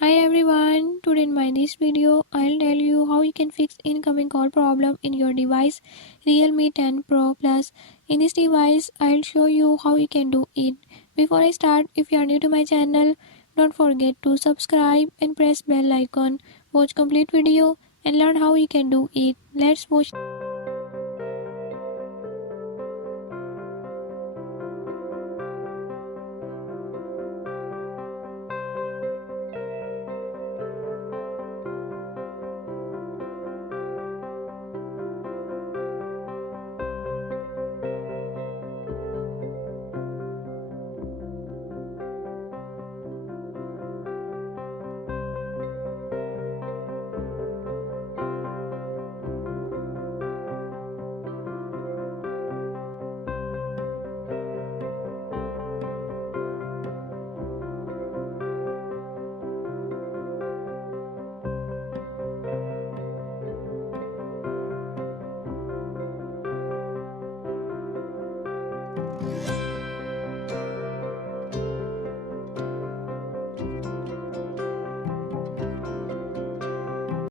Hi everyone, today in my this video I'll tell you how you can fix incoming call problem in your device Realme 10 Pro Plus. In this device I'll show you how you can do it. Before I start, if you are new to my channel, don't forget to subscribe and press bell icon. Watch complete video and learn how you can do it. Let's watch.